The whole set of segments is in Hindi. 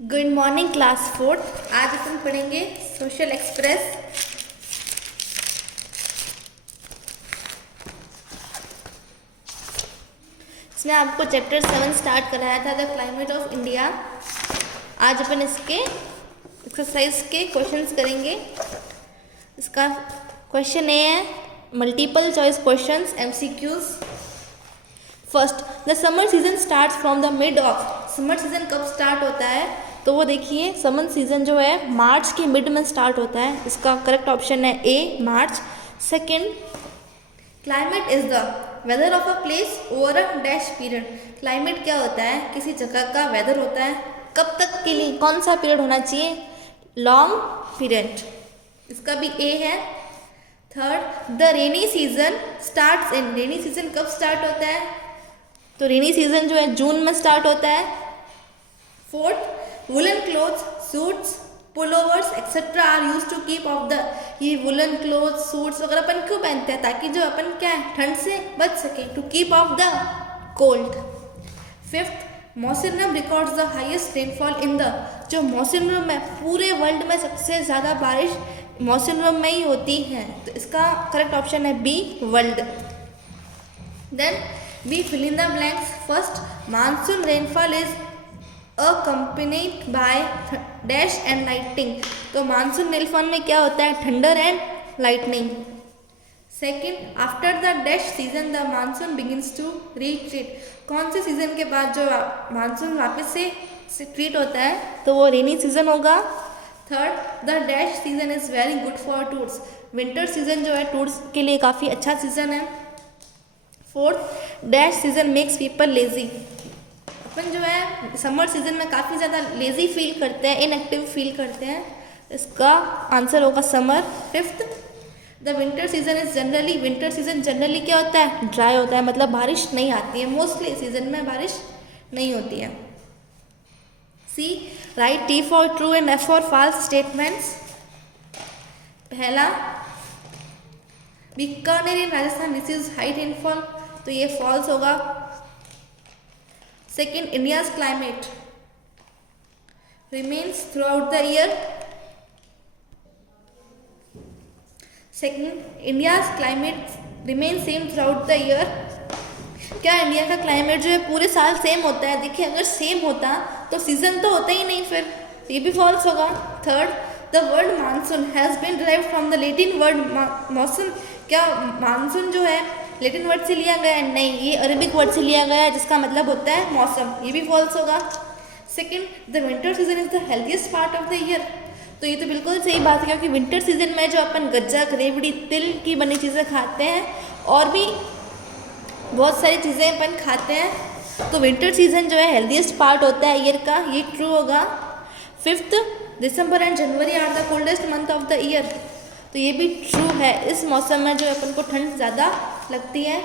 Good morning class fourth. आज अपन पढ़ेंगे सोशल एक्सप्रेस। इसमें आपको चैप्टर 7 स्टार्ट कराया था, द क्लाइमेट ऑफ इंडिया। आज अपन इसके एक्सरसाइज के क्वेश्चंस करेंगे। इसका क्वेश्चन ए है multiple choice questions MCQs। First, the summer season start from the mid of. Summer season कब स्टार्ट होता है? तो वो देखिए, समर सीजन जो है मार्च के मिड में स्टार्ट होता है। इसका करेक्ट ऑप्शन है A, March. Second, climate is the weather of a place over a dash period. Climate क्या होता है? किसी जगह का वेदर होता है। कब तक के लिए? कौन सा पीरियड होना चाहिए? Long period. इसका भी ए है। Third, the rainy season starts in. Rainy season कब स्टार्ट होता है? तो रेनी सीजन जो है जून में स्टार्ट होता है। Fourth, woollen clothes, suits, pullovers etcetera are use to keep off the. ये वुलन क्लोथ्स, सूट्स वगैरह अपन क्यों पहनते हैं? ताकि जो अपन क्या है, ठंड से बच सके, to keep off the cold. Fifth, मौसम records the highest rainfall in the. जो मौसम में पूरे वर्ल्ड में सबसे ज़्यादा बारिश मौसम में ही होती है। तो इसका करेक्ट ऑप्शन है B, world. Then B, fill in the blanks. First, monsoon rainfall is accompanied by dash and lightning. तो मानसून रेनफॉल में क्या होता है? Thunder and lightning. Second, after the dash season the monsoon begins to retreat. कौन से सीजन के बाद जो मानसून वापस से ट्रीट होता है? तो वो रेनी सीजन होगा। Third, the dash season is very good for tours. Winter season जो है टूर्स के लिए काफ़ी अच्छा सीजन है। Fourth, dash season makes people lazy. अपन जो है समर सीजन में काफ़ी ज़्यादा लेजी फील करते हैं, इनएक्टिव फील करते हैं। इसका आंसर होगा summer. Fifth, the winter season is generally. Winter season generally क्या होता है? ड्राई होता है, मतलब बारिश नहीं आती है। मोस्टली सीजन में बारिश नहीं होती है। C, write T for true and F for false statements. पहला, Bikaner in Rajasthan receives high rainfall, तो ये फॉल्स होगा। Second, India's climate remains throughout the year. Second, India's climate remains same throughout the year. क्या इंडिया का क्लाइमेट जो है पूरे साल सेम होता है? देखिए, अगर सेम होता तो सीजन तो होता ही नहीं, फिर ये भी फॉल्स होगा। Third, the word monsoon has been derived from the Latin word मौसम। क्या मानसून जो है लैटिन वर्ड से लिया गया है? नहीं, ये अरबिक वर्ड से लिया गया है, जिसका मतलब होता है मौसम। ये भी फॉल्स होगा। Second, the winter season is the healthiest part of the year. तो ये तो बिल्कुल सही बात है, क्योंकि विंटर सीजन में जो अपन गज्जक, रेवड़ी, तिल की बनी चीज़ें खाते हैं और भी बहुत सारी चीज़ें अपन खाते हैं, तो विंटर सीजन जो है हेल्थीएस्ट पार्ट होता है ईयर का। ये ट्रू होगा। Fifth, December and January are the coldest month of the year. तो ये भी ट्रू है। इस मौसम में जो अपन को ठंड ज़्यादा लगती है।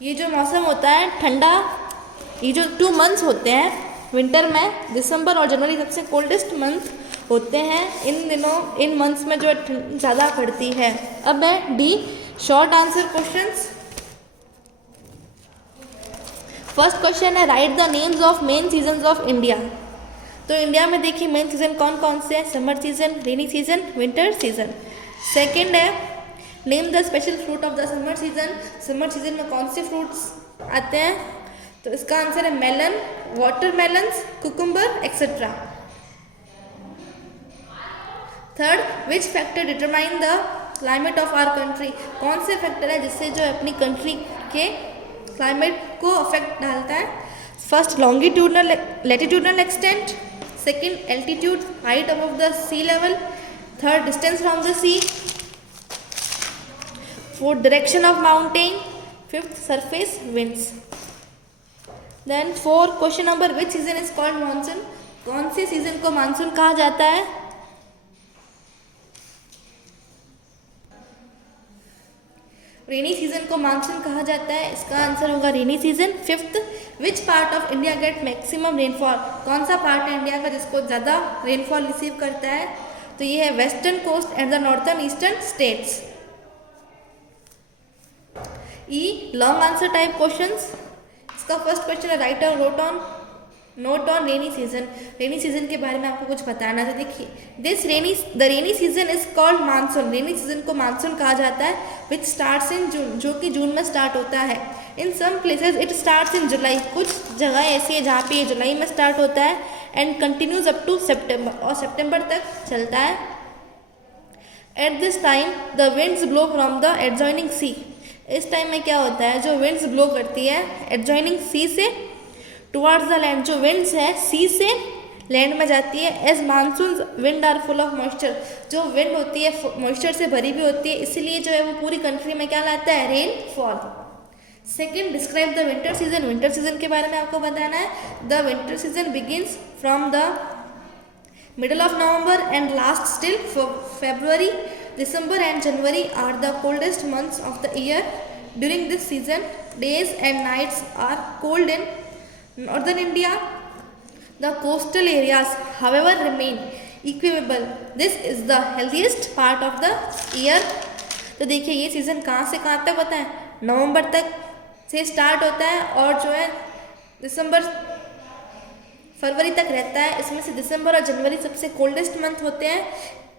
ये जो मौसम होता है ठंडा, ये जो 2 मंथ्स होते हैं विंटर में, दिसंबर और जनवरी सबसे कोल्डेस्ट मंथ होते हैं। इन दिनों, इन मंथ्स में जो ठंड ज़्यादा पड़ती है। अब है D, short answer questions. First question है write the names of main seasons of India. तो इंडिया में देखिए मेन सीजन कौन कौन से हैं? Summer season, rainy season, winter season. Second है name the special fruit of the summer season. Summer season में कौन से फ्रूट्स आते हैं? तो इसका आंसर है melon, watermelons, cucumber etcetera. Third, which factor determine the climate of our country. कौन से फैक्टर है जिससे जो अपनी कंट्री के क्लाइमेट को अफेक्ट डालता है? First, longitudinal latitudinal extent. Second, altitude, height above the sea level. Third, distance from the sea. Fourth, direction of mountain. Fifth, surface winds. Then four question number, which season is called monsoon. कौन से सीजन को मानसून कहा जाता है? रेनी सीजन को मानसून कहा जाता है। इसका आंसर होगा rainy season. Fifth, which part of India get maximum rainfall. कौन सा पार्ट है इंडिया का जिसको ज़्यादा रेनफॉल रिसीव करता है? तो ये है western coast and the northern eastern states. E, long answer type questions. इसका फर्स्ट क्वेश्चन है राइट और note on rainy season. Rainy season के बारे में आपको कुछ बताना है। देखिए the rainy season is called monsoon. Rainy season को मानसून कहा जाता है, विच स्टार्ट्स इन जून, जो कि जून में स्टार्ट होता है। In some places it starts in July, कुछ जगह ऐसी है जहाँ पे ये जुलाई में स्टार्ट होता है and continues up to September, और सेप्टेम्बर तक चलता है। At this time the winds blow from the adjoining sea. इस टाइम में क्या होता है, जो विंड्स ब्लो करती है एडजॉइनिंग सी से टुवर्ड्स द लैंड, जो विंड्स है सी से लैंड में जाती है। As monsoon wind are full of moisture, जो विंड होती है मॉइस्चर से भरी भी होती है, इसलिए जो है वो पूरी कंट्री में क्या लाता है, rain fall. Second, describe the winter season. Winter season के बारे में आपको बताना है। The winter season begins from the middle of November and last till February. December and January are the coldest months of the year. During this season, days and nights are cold in northern India. The coastal areas, however, remain equable. This is the healthiest part of the year. तो देखिए ये सीज़न कहाँ से कहाँ तक होता है, नवंबर तक से स्टार्ट होता है और जो है दिसंबर फरवरी तक रहता है। इसमें से दिसंबर और जनवरी सबसे कोल्डेस्ट मंथ होते हैं।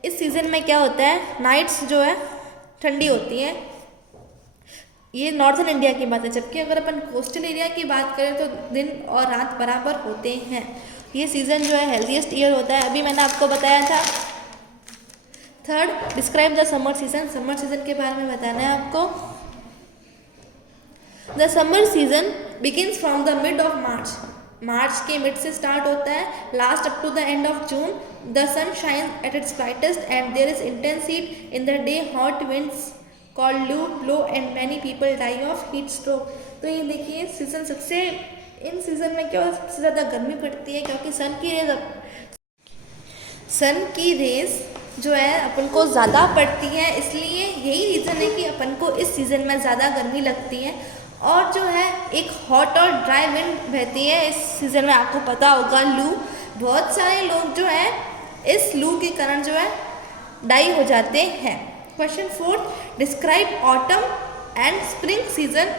इस सीज़न में क्या होता है, नाइट्स जो है ठंडी होती हैं। ये नॉर्थन इंडिया की बात है, जबकि अगर अपन कोस्टल एरिया की बात करें तो दिन और रात बराबर होते हैं। ये सीज़न जो है हेल्थीएस्ट ईयर होता है, अभी मैंने आपको बताया था। Third, describe the summer season. Summer season के बारे में बताना है आपको। The summer season begins from the mid of March. March के मिड से स्टार्ट होता है, last up to the end of June. The sun shine at its brightest and there is intense heat in the day. Hot winds called loo blow and many people die of heat stroke. तो ये देखिए सीजन सबसे, इन सीजन में क्या सबसे ज़्यादा गर्मी पड़ती है, क्योंकि सन की रेज जो है अपन को ज़्यादा पड़ती है, इसलिए यही रीज़न है कि अपन को इस सीज़न में ज़्यादा गर्मी लगती है। और जो है एक हॉट और ड्राई विंड बहती है इस सीज़न में, आपको पता होगा लू। बहुत सारे लोग जो है इस लू के कारण जो है डाई हो जाते हैं। Question fourth, describe autumn and spring season.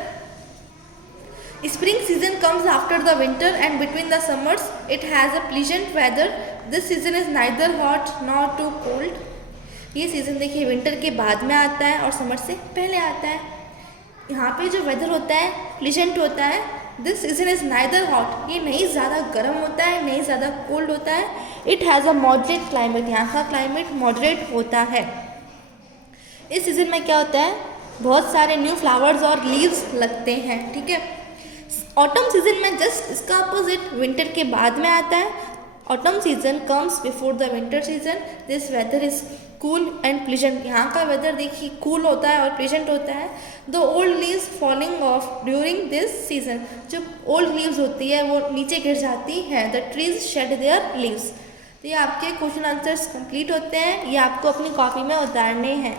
Spring season comes after the winter and between the summers. It has a pleasant weather. This season is neither hot nor too cold. ये सीज़न देखिए विंटर के बाद में आता है और समर से पहले आता है। यहाँ पे जो वेदर होता है प्लीजेंट होता है। This season is neither hot, ये नहीं ज़्यादा गर्म होता है नहीं ज़्यादा कोल्ड होता है। It has a moderate climate, यहाँ का क्लाइमेट मॉडरेट होता है। इस सीज़न में क्या होता है, बहुत सारे न्यू फ्लावर्स और लीव्स लगते हैं, ठीक है। ऑटम सीजन में जस्ट इसका अपोजिट विंटर के बाद में आता है। Autumn season comes before the winter season. This weather is cool and pleasant. यहाँ का वेदर देखिए कूल होता है और प्लीजेंट होता है। The old leaves falling of during this season, जो ओल्ड लीव्स होती है वो नीचे गिर जाती है। The trees shade there leaves. तो ये आपके क्वेश्चन आंसर्स कंप्लीट होते हैं, ये आपको अपनी कॉपी में उतारने हैं।